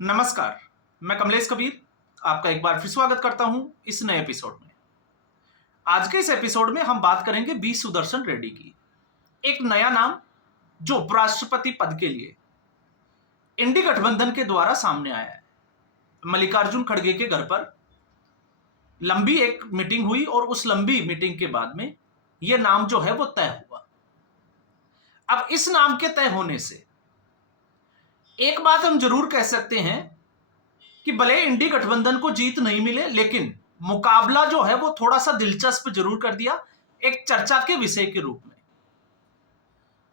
नमस्कार। मैं कमलेश कबीर आपका एक बार फिर स्वागत करता हूं इस नए एपिसोड में। आज के इस एपिसोड में हम बात करेंगे बी सुदर्शन रेड्डी की। एक नया नाम जो उपराष्ट्रपति पद के लिए इंडी गठबंधन के द्वारा सामने आया है। मल्लिकार्जुन खड़गे के घर पर लंबी एक मीटिंग हुई और उस लंबी मीटिंग के बाद में यह नाम जो है वो तय हुआ। अब इस नाम के तय होने से एक बात हम जरूर कह सकते हैं कि भले इंडी गठबंधन को जीत नहीं मिले, लेकिन मुकाबला जो है वो थोड़ा सा दिलचस्प जरूर कर दिया एक चर्चा के विषय के रूप में।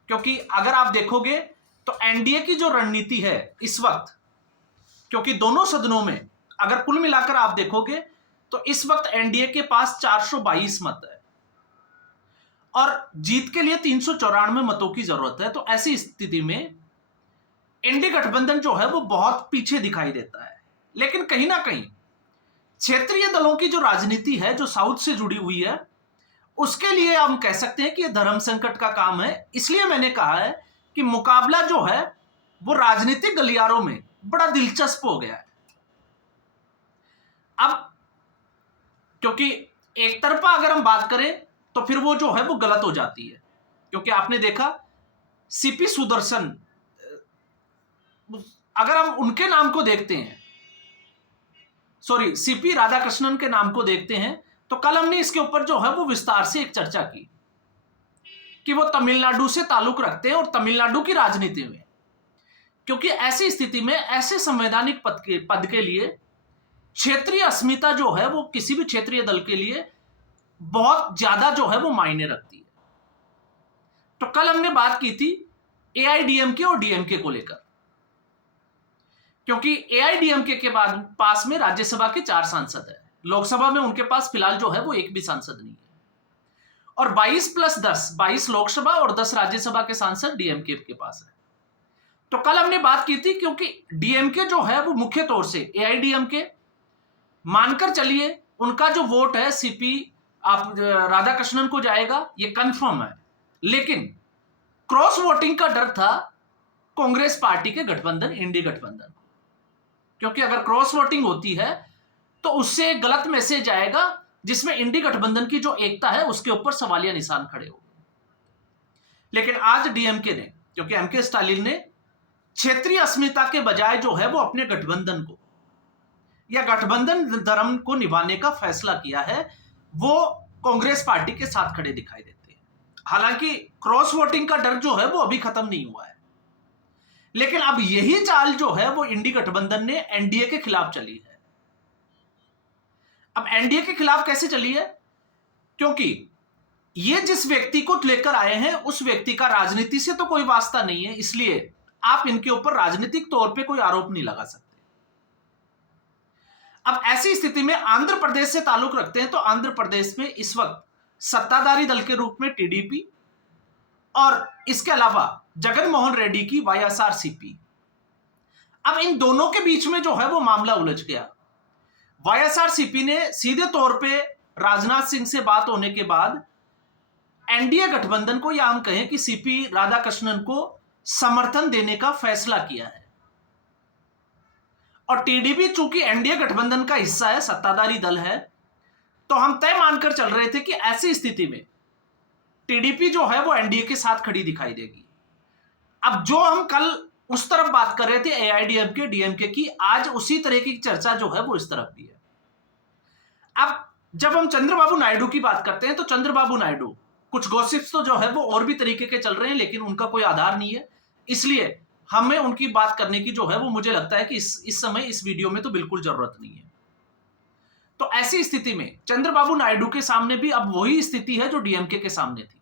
क्योंकि अगर आप देखोगे तो एनडीए की जो रणनीति है इस वक्त, क्योंकि दोनों सदनों में अगर कुल मिलाकर आप देखोगे तो इस वक्त एनडीए के पास 422 मत है और जीत के लिए 394 मतों की जरूरत है। तो ऐसी स्थिति में इंडी गठबंधन जो है वो बहुत पीछे दिखाई देता है। लेकिन कहीं ना कहीं क्षेत्रीय दलों की जो राजनीति है जो साउथ से जुड़ी हुई है, उसके लिए हम कह सकते हैं कि यह धर्म संकट का काम है। इसलिए मैंने कहा है कि मुकाबला जो है वो राजनीतिक गलियारों में बड़ा दिलचस्प हो गया है। अब क्योंकि एक तरफा अगर हम बात करें तो फिर वो जो है वो गलत हो जाती है। क्योंकि आपने देखा सीपी सुदर्शन, अगर हम उनके नाम को देखते हैं, सीपी राधाकृष्णन के नाम को देखते हैं, तो कल हमने इसके ऊपर जो है वो विस्तार से एक चर्चा की कि वो तमिलनाडु से ताल्लुक रखते हैं और तमिलनाडु की राजनीति में, क्योंकि ऐसी स्थिति में ऐसे संवैधानिक पद के लिए क्षेत्रीय अस्मिता जो है वो किसी भी क्षेत्रीय दल के लिए बहुत ज्यादा जो है वो मायने रखती है। तो कल हमने बात की थी एआईडीएमके और डीएमके को लेकर, क्योंकि एआईडीएमके के बाद पास में राज्यसभा के 4 सांसद है, लोकसभा में उनके पास फिलहाल जो है वो एक भी सांसद नहीं है, और 22 + 10 22 लोकसभा और 10 राज्यसभा के सांसद डीएमके के पास है। तो कल हमने बात की थी, क्योंकि डीएमके जो है वो मुख्य तौर से एआईडीएमके मानकर चलिए उनका जो वोट है सीपी आप राधाकृष्णन को जाएगा, ये कंफर्म है। लेकिन क्रॉस वोटिंग का डर था कांग्रेस पार्टी के गठबंधन इंडी गठबंधन, क्योंकि अगर क्रॉस वोटिंग होती है तो उससे एक गलत मैसेज आएगा जिसमें इंडी गठबंधन की जो एकता है उसके ऊपर सवालिया निशान खड़े हो गए। लेकिन आज डीएमके ने, क्योंकि एमके स्टालिन ने क्षेत्रीय अस्मिता के बजाय जो है वो अपने गठबंधन को या गठबंधन धर्म को निभाने का फैसला किया है, वो कांग्रेस पार्टी के साथ खड़े दिखाई देते हैं। हालांकि क्रॉस वोटिंग का डर जो है वो अभी खत्म नहीं हुआ है, लेकिन अब यही चाल जो है वो इंडी गठबंधन ने एनडीए के खिलाफ चली है। अब एनडीए के खिलाफ कैसे चली है? क्योंकि ये जिस व्यक्ति को लेकर आए हैं उस व्यक्ति का राजनीति से तो कोई वास्ता नहीं है, इसलिए आप इनके ऊपर राजनीतिक तौर पे कोई आरोप नहीं लगा सकते। अब ऐसी स्थिति में आंध्र प्रदेश से ताल्लुक रखते हैं, तो आंध्र प्रदेश में इस वक्त सत्ताधारी दल के रूप में टीडीपी और इसके अलावा जगन मोहन रेड्डी की वाईएसआरसीपी। अब इन दोनों के बीच में जो है वो मामला उलझ गया। वाईएसआरसीपी ने सीधे तौर पे राजनाथ सिंह से बात होने के बाद एनडीए गठबंधन को, या हम कहें कि सीपी राधाकृष्णन को समर्थन देने का फैसला किया है। और टीडीपी चूंकि एनडीए गठबंधन का हिस्सा है, सत्ताधारी दल है, तो हम तय मानकर चल रहे थे कि ऐसी स्थिति में टीडीपी जो है वो एनडीए के साथ खड़ी दिखाई देगी। अब जो हम कल उस तरफ बात कर रहे थे एआईडीएमके डीएमके की, आज उसी तरह की चर्चा जो है वो इस तरफ भी है। अब जब हम चंद्रबाबू नायडू की बात करते हैं तो चंद्रबाबू नायडू, कुछ गॉसिप्स तो जो है वो और भी तरीके के चल रहे हैं, लेकिन उनका कोई आधार नहीं है, इसलिए हमें उनकी बात करने की जो है वो मुझे लगता है कि इस समय इस वीडियो में तो बिल्कुल जरूरत नहीं है। तो ऐसी स्थिति में चंद्रबाबू नायडू के सामने भी अब वही स्थिति है जो डीएमके के सामने थी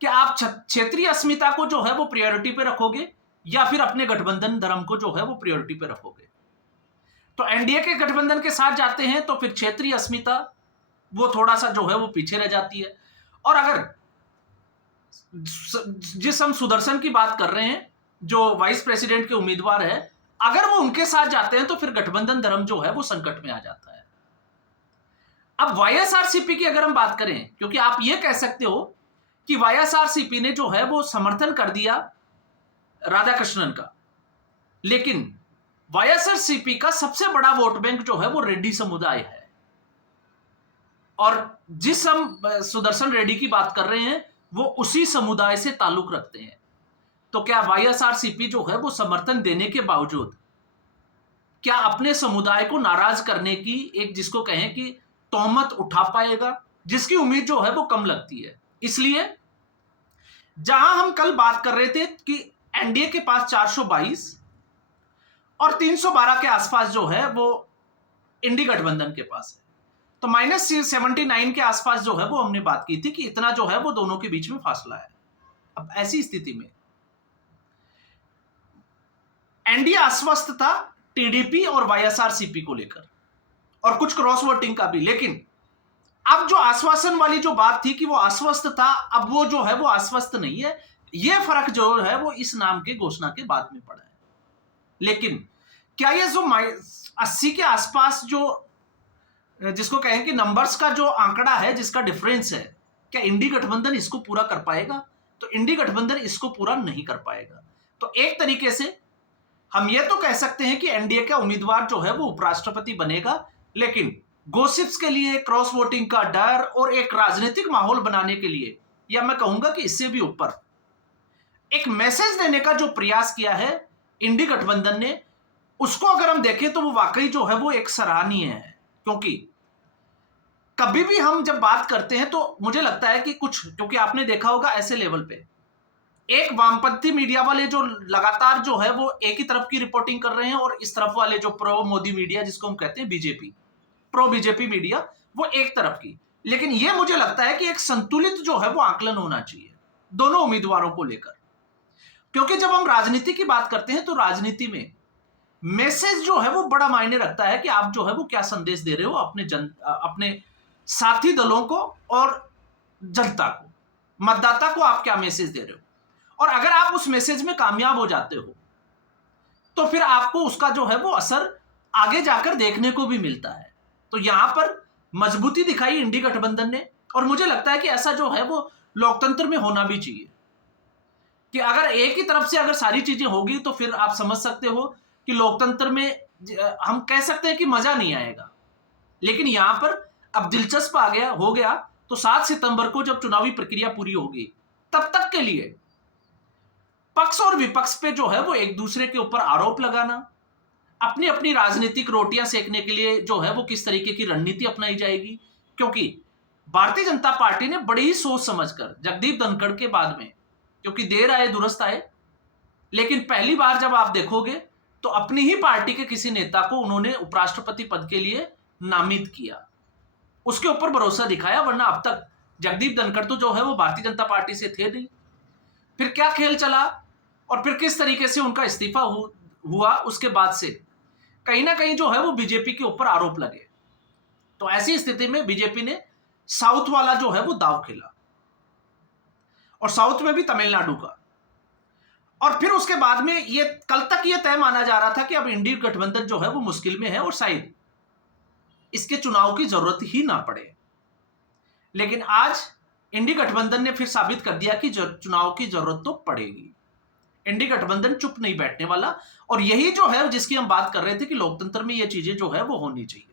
कि आप क्षेत्रीय अस्मिता को जो है वो प्रायोरिटी पे रखोगे या फिर अपने गठबंधन धर्म को जो है वो प्रायोरिटी पे रखोगे। तो एनडीए के गठबंधन के साथ जाते हैं तो फिर क्षेत्रीय अस्मिता वो थोड़ा सा जो है वो पीछे रह जाती है। और अगर जिस हम सुदर्शन की बात कर रहे हैं जो वाइस प्रेसिडेंट के उम्मीदवार है, अगर वो उनके साथ जाते हैं तो फिर गठबंधन धर्म जो है वो संकट में आ जाता है। अब वाईएसआरसीपी की अगर हम बात करें, क्योंकि आप ये कह सकते हो कि वाईएसआरसीपी ने जो है वो समर्थन कर दिया राधाकृष्णन का, लेकिन वाईएसआरसीपी का सबसे बड़ा वोट बैंक जो है वो रेड्डी समुदाय है। और जिस हम सुदर्शन रेड्डी की बात कर रहे हैं वो उसी समुदाय से ताल्लुक रखते हैं। तो क्या वाईएसआरसीपी जो है वो समर्थन देने के बावजूद क्या अपने समुदाय को नाराज करने की एक जिसको कहें कि तोहमत उठा पाएगा, जिसकी उम्मीद जो है वो कम लगती है। इसलिए जहां हम कल बात कर रहे थे कि एनडीए के पास 422 और 312 के आसपास जो है वो इंडी गठबंधन के पास है, तो -79 के आसपास जो है वो हमने बात की थी कि इतना जो है वो दोनों के बीच में फासला है। अब ऐसी स्थिति में एनडीए आश्वस्त था टीडीपी और वाईएसआरसीपी को लेकर और कुछ क्रॉस वोटिंग का भी, लेकिन अब जो आश्वासन वाली जो बात थी कि वो आश्वस्त था, अब वो जो है वो आश्वस्त नहीं है। ये फर्क जो है वो इस नाम के घोषणा के बाद में पड़ा है। लेकिन क्या ये जो 80 के आसपास जो जिसको कहें कि नंबर्स का जो आंकड़ा है, जिसका डिफरेंस है, क्या इंडी गठबंधन इसको पूरा कर पाएगा? तो इंडी गठबंधन इसको पूरा नहीं कर पाएगा। तो एक तरीके से हम ये तो कह सकते हैं कि एनडीए का उम्मीदवार जो है वो उपराष्ट्रपति बनेगा, लेकिन गॉसिप्स के लिए, क्रॉस वोटिंग का डर और एक राजनीतिक माहौल बनाने के लिए, या मैं कहूंगा कि इससे भी ऊपर एक मैसेज देने का जो प्रयास किया है इंडी गठबंधन ने, उसको अगर हम देखें तो वो वाकई जो है वो एक सराहनीय है। क्योंकि कभी भी हम जब बात करते हैं तो मुझे लगता है कि कुछ, क्योंकि आपने देखा होगा ऐसे लेवल पे एक वामपंथी मीडिया वाले जो लगातार जो है वो एक ही तरफ की रिपोर्टिंग कर रहे हैं और इस तरफ वाले जो प्रो मोदी मीडिया जिसको हम कहते हैं बीजेपी, प्रो बीजेपी मीडिया, वो एक तरफ की। लेकिन ये मुझे लगता है कि एक संतुलित जो है वो आकलन होना चाहिए दोनों उम्मीदवारों को लेकर। क्योंकि जब हम राजनीति की बात करते हैं तो राजनीति में मैसेज जो है वो बड़ा मायने रखता है कि आप जो है वो क्या संदेश दे रहे हो अपने साथी दलों को और जनता को, मतदाता को आप क्या मैसेज दे रहे हो। और अगर आप उस मैसेज में कामयाब हो जाते हो तो फिर आपको उसका जो है वो असर आगे जाकर देखने को भी मिलता है। तो यहां पर मजबूती दिखाई इंडी गठबंधन ने, और मुझे लगता है कि ऐसा जो है वो लोकतंत्र में होना भी चाहिए कि अगर एक ही तरफ से अगर सारी चीजें होगी तो फिर आप समझ सकते हो कि लोकतंत्र में हम कह सकते हैं कि मजा नहीं आएगा। लेकिन यहां पर अब दिलचस्प हो गया तो 7 सितंबर को जब चुनावी प्रक्रिया पूरी होगी तब तक के लिए पक्ष और विपक्ष पे जो है वो एक दूसरे के ऊपर आरोप लगाना, अपनी अपनी राजनीतिक रोटियां सेकने के लिए जो है वो किस तरीके की रणनीति अपनाई जाएगी। क्योंकि भारतीय जनता पार्टी ने बड़ी ही सोच समझकर जगदीप धनखड़ के बाद में, क्योंकि देर आए दुरुस्त आए, लेकिन पहली बार जब आप देखोगे तो अपनी ही पार्टी के किसी नेता को उन्होंने उपराष्ट्रपति पद के लिए नामित किया, उसके ऊपर भरोसा दिखाया। वरना अब तक जगदीप धनखड़ तो जो है वो भारतीय जनता पार्टी से थे नहीं। फिर क्या खेल चला और फिर किस तरीके से उनका इस्तीफा हुआ, उसके बाद से कहीं ना कहीं जो है वो बीजेपी के ऊपर आरोप लगे। तो ऐसी स्थिति में बीजेपी ने साउथ वाला जो है वो दाव खेला, और साउथ में भी तमिलनाडु का। और फिर उसके बाद में ये कल तक ये तय माना जा रहा था कि अब इंडी गठबंधन जो है वो मुश्किल में है और शायद इसके चुनाव की जरूरत ही ना पड़े। लेकिन आज इंडी गठबंधन ने फिर साबित कर दिया कि चुनाव की जरूरत तो पड़ेगी। इंडी गठबंधन चुप नहीं बैठने वाला, और यही जो है जिसकी हम बात कर रहे थे कि लोकतंत्र में ये चीजें जो है वो होनी चाहिए।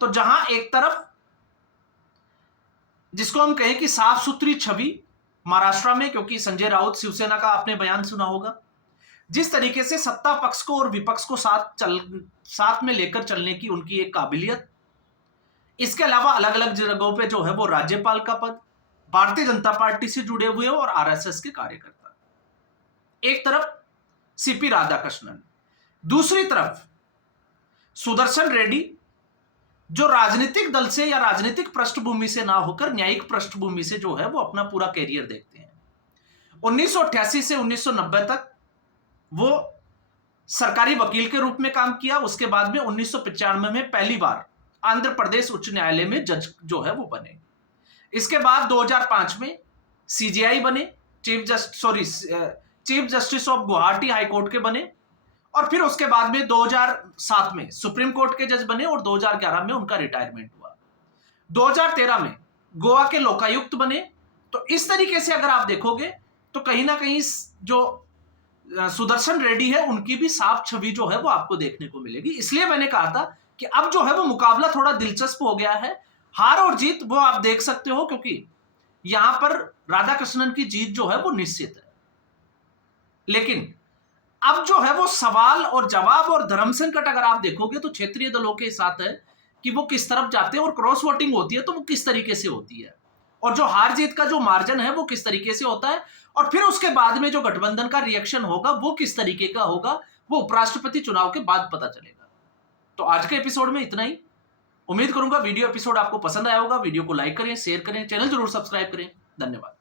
तो जहां एक तरफ जिसको हम कहें कि साफ सुथरी छवि महाराष्ट्र में, क्योंकि संजय राउत शिवसेना का आपने बयान सुना होगा, जिस तरीके से सत्ता पक्ष को और विपक्ष को साथ में लेकर चलने की उनकी एक काबिलियत, इसके अलावा अलग अलग जगहों पे जो है वो राज्यपाल का पद, भारतीय जनता पार्टी से जुड़े हुए और आरएसएस के कार्यकर्ता, एक तरफ सीपी राधाकृष्णन, दूसरी तरफ सुदर्शन रेड्डी, जो राजनीतिक दल से या राजनीतिक पृष्ठभूमि से ना होकर न्यायिक पृष्ठभूमि से जो है वो अपना पूरा कैरियर देखते हैं। 1988 से 1990 तक वो सरकारी वकील के रूप में काम किया। उसके बाद में 1995 में पहली बार आंध्र प्रदेश उच्च न्यायालय में जज जो है वो बने। इसके बाद 2005 में सीजेआई बने, chief justice of Guwahati high court के बने, और फिर उसके बाद में 2007 में सुप्रीम कोर्ट के जज बने और 2011 में उनका रिटायरमेंट हुआ। 2013 में गोवा के लोकायुक्त बने। तो इस तरीके से अगर आप देखोगे तो कहीं ना कहीं जो सुदर्शन रेड्डी है उनकी भी साफ छवि जो है वो आपको देखने को मिलेगी। इसलिए मैंने कहा था कि अब जो है वो मुकाबला थोड़ा दिलचस्प हो गया है। हार और जीत वो आप देख सकते हो, क्योंकि यहां पर राधा कृष्णन की जीत जो है वो निश्चित है। लेकिन अब जो है वो सवाल और जवाब और धर्म संकट अगर आप देखोगे तो क्षेत्रीय दलों के साथ है कि वो किस तरफ जाते हैं, और क्रॉस वोटिंग होती है तो वो किस तरीके से होती है, और जो हार जीत का जो मार्जिन है वो किस तरीके से होता है, और फिर उसके बाद में जो गठबंधन का रिएक्शन होगा वो किस तरीके का होगा, वो उपराष्ट्रपति चुनाव के बाद पता चलेगा। तो आज के एपिसोड में इतना ही। उम्मीद करूंगा वीडियो एपिसोड आपको पसंद आया होगा। वीडियो को लाइक करें, शेयर करें, चैनल जरूर सब्सक्राइब करें। धन्यवाद।